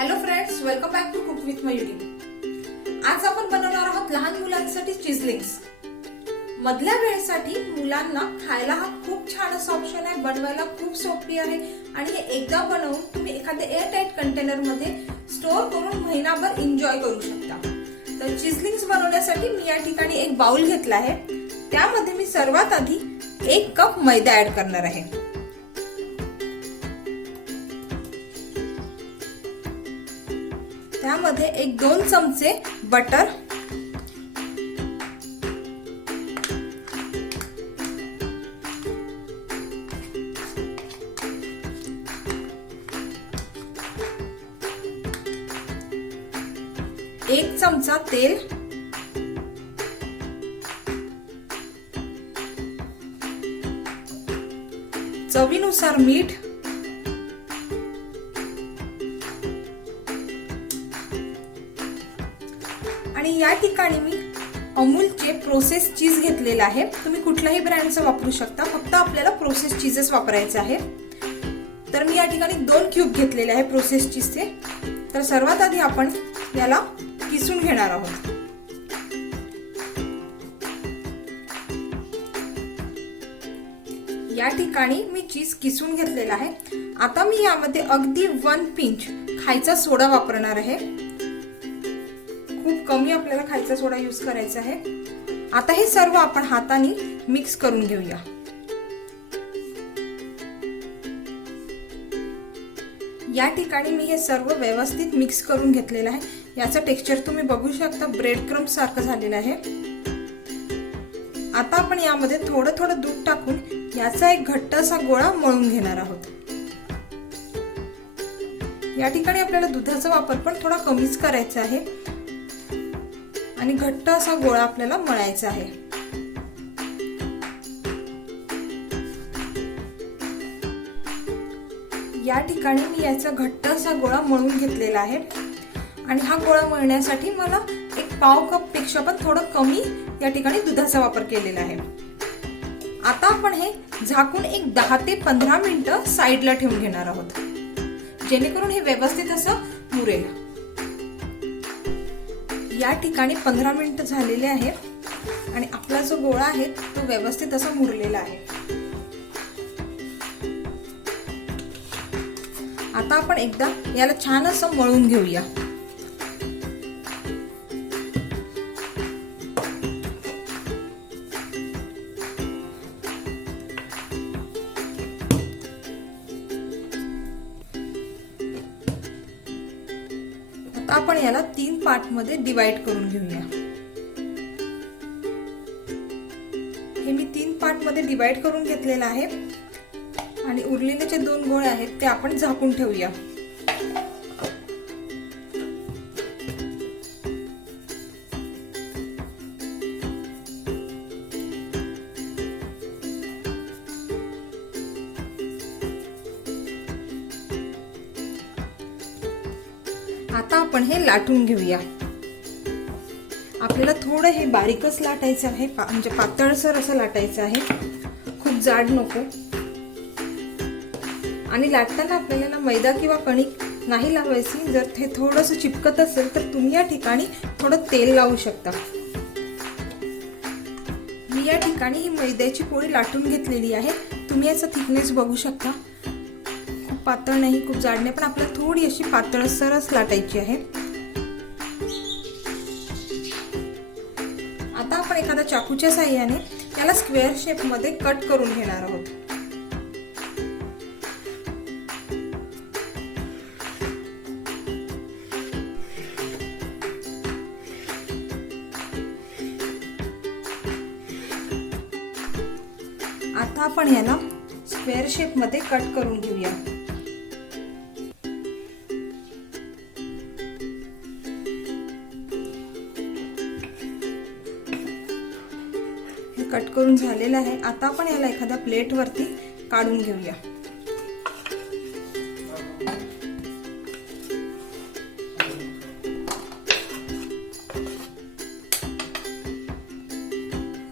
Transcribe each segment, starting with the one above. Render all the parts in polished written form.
Hello friends, welcome back to cook with Mayuri. आज आपण बनवणार आहोत लहान मुलांसाठी चीजलिंग्स। मधल्या वेळेसाठी मुलांना खायला हा खूप छान असा ऑप्शन आहे, बनवायला खूप सोपी आहे आणि हे एकदा बनवून तुम्ही एखाद्या एअरटाइट कंटेनर मध्ये स्टोर करून महिनाभर एन्जॉय करू शकता। तर चीजलिंग्स बनवण्यासाठी मी या ठिकाणी एक बाउल घेतला आहे। त्यामध्ये मी सर्वात आधी 1 कप मैदा ऍड करणार आहे। त्यामध्ये 1-2 चमचे बटर, एक चमचा तेल, चवीनुसार मीठ, आणि या ठिकाणी मी अमूलचे प्रोसेस चीज घेतलेला आहे। तुम्ही कुठल्याही ब्रँडचं वापरू शकता, फक्त आपल्याला प्रोसेस चीजच वापरायचे आहे। तर मी या ठिकाणी 2 क्यूब घेतलेले आहे प्रोसेस चीजचे। तर सर्वात आधी आपण याला किसून घेणार आहोत। या ठिकाणी मी चीज किसून घेतलेला आहे। आता मी यामध्ये अगदी 1 पिंच खायचा सोडा वापरणार आहे। खूप कमी आपल्याला खायचा सोडा यूज करायचा आहे। आता हे सर्व आपण हाताने मिक्स करून घेऊया। या ठिकाणी मी हे सर्व व्यवस्थित मिक्स करून घेतलेलं आहे। याचं टेक्स्चर तुम्ही बघू शकता, ब्रेड क्रम्ब सारखं झालेलं आहे। आता आपण यामध्ये थोडं थोडं दूध टाकून याचा एक घट्ट असा गोळा मळून घेणार आहोत। या ठिकाणी आपल्याला दुधाचा वापर पण थोडा कमीच करायचा आहे आणि घट्ट असा गोळा आपल्याला मळायचा आहे। या ठिकाणी मी याचा घट्ट असा गोळा मळून घेतलेला आहे आणि हा गोळा मळण्यासाठी मला 1/2 कप पेक्षा पण थोडं कमी या ठिकाणी दुधाचा वापर केलेला आहे। आता आपण हे झाकून एक 10 ते 15 मिनिटं साईडला ठेवून घेणार आहोत, जेणेकरून हे व्यवस्थित असं मुरेल। या ठिकाणी 15 मिनिटं झालेले आहे आणि आपला जो गोळा आहे तो व्यवस्थित असा मुरलेला आहे। आता आपण एकदा याला छान असं मळून घेऊया। आता आपण याला 3 पार्ट मध्ये डिवाइड करून घेऊया। हे मी 3 पार्ट मध्ये डिवाइड करून घेतलेलं आहे आणि उरलेले जे 2 गोळे आहेत ते आपण झाकून ठेवूया। आता आपण हे लाटून घेऊया। आपल्याला थोडं हे बारीकच लाटायचं आहे, म्हणजे पातळसर असं लाटायचं आहे, खूप जाड नको। आणि लाटताना आपल्याला ना मैदा किंवा कणिक नाही लावायची। जर ते थोडंसं चिपकत असेल तर तुम्ही या ठिकाणी थोडं तेल लावू शकता। मी या ठिकाणी ही मैद्याची पोळी लाटून घेतलेली आहे। तुम्ही याचा थिकनेस बघू शकता, खूप पातळ नाही खूप जाड नाही, पण आपल्याला थोडी अशी पातळसरच लाटायची आहे। आता आपण एखाद्या चाकूच्या साहाय्याने याला स्क्वेअर शेप मध्ये कट करून घेणार आहोत। आता आपण याला स्क्वेअर शेप मध्ये कट करून घेऊया। हे कट करून झालेलं आहे। आता आपण याला एखाद्या प्लेट वरती काढून घेऊया।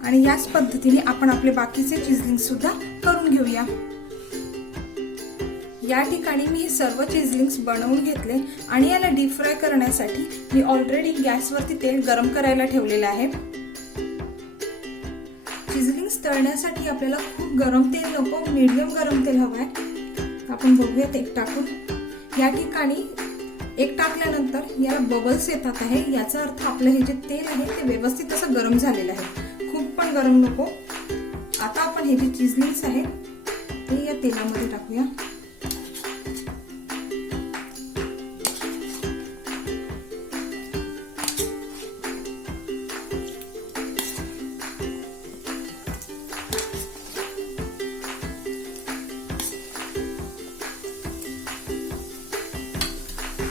आणि याच पद्धतीने आपण आपले बाकीचे चीजलिंग सुद्धा करून घेऊया। या ठिकाणी मी हे सर्व चीजलिंग्स बनवून घेतले आणि याला डीप फ्राय करण्यासाठी मी ऑलरेडी गॅसवरती तेल गरम करायला ठेवलेलं आहे। चीजलिंग्स तळण्यासाठी आपल्याला खूप गरम तेल नको, मीडियम गरम तेल हवं आहे। आपण बघूयात एक टाकून। या ठिकाणी एक टाकल्यानंतर याला बबल्स येतात आहे, याचा अर्थ आपलं हे जे तेल आहे ते व्यवस्थित असं गरम झालेलं आहे, खूप पण गरम नको। आता आपण हे जे चीजलिंग्स आहे ते या तेलामध्ये टाकूया।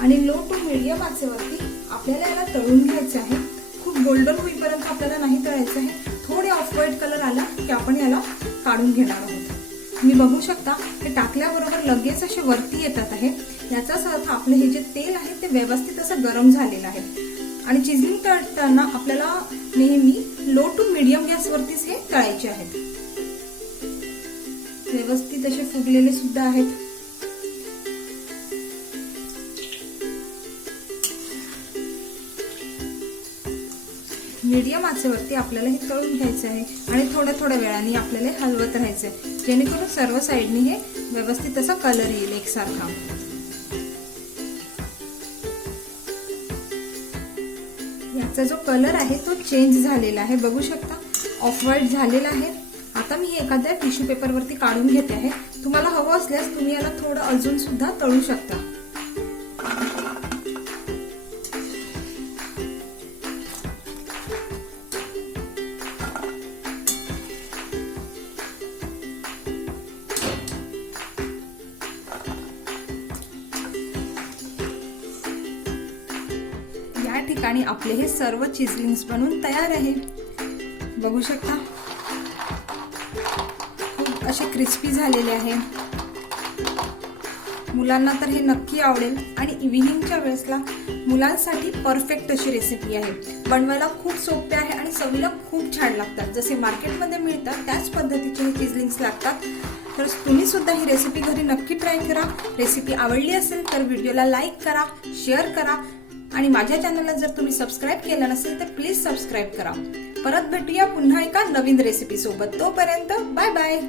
आणि लो टू मीडियम आचेवरती आपल्याला याला तळून घ्यायचं आहे। खूप गोल्डन होईपर्यंत आपल्याला नाही तळायचं आहे। थोडे ऑफ व्हाईट कलर आला की आपण याला काढून घेणार आहोत। तुम्ही बघू शकता हे टाकल्याबरोबर लगेच असे वरती येतात आहे, याचाच अर्थ आपले हे जे तेल आहे ते व्यवस्थित असं गरम झालेलं आहे। आणि चीजलिंग तळताना आपल्याला नेहमी लो टू मीडियम गॅसवरतीच हे तळायचे आहेत। व्यवस्थित असे फुगलेले सुद्धा आहेत। मीडियम आचेवरती आपल्याला हे तळून घ्यायचं आहे आणि थोड्या थोड्या वेळाने आपल्याला हलवत राहायचं आहे, जेणेकरून सर्व साइडनी हे व्यवस्थित असा कलर येईल एकसारखा। याचा जो कलर आहे तो चेंज झालेला आहे, बघू शकता ऑफ व्हाईट झालेला आहे। आता मी हे एखाद्या टिश्यू पेपर वरती काढून घेते आहे। तुम्हाला हवं असल्यास तुम्ही याला थोडं अजून सुद्धा तळू शकता। या ठिकाणी आपले हे सर्व चीजलिंग्स बनवून तयार आहे, बघू शकता खूप असे क्रिस्पी झालेले आहे। मुलांना तर हे नक्की आवडेल आणि इव्हिनिंगच्या वेळेसला मुलांसाठी परफेक्ट अशी रेसिपी आहे। बनवायला खूप सोपे आहे आणि चवीला खूप छान लागतात, जसे मार्केटमध्ये मिळतात त्याच पद्धतीचे हे चीजलिंग्स लागतात। तर तुम्ही सुद्धा ही रेसिपी घरी नक्की ट्राय करा। रेसिपी आवडली असेल तर व्हिडिओला लाईक करा, शेअर करा आणि माझ्या चॅनलला जर तुम्ही सबस्क्राईब केलं नसेल तर प्लीज सबस्क्राईब करा। परत भेटूया पुन्हा एका नवीन रेसिपी सोबत, तोपर्यंत बाय बाय।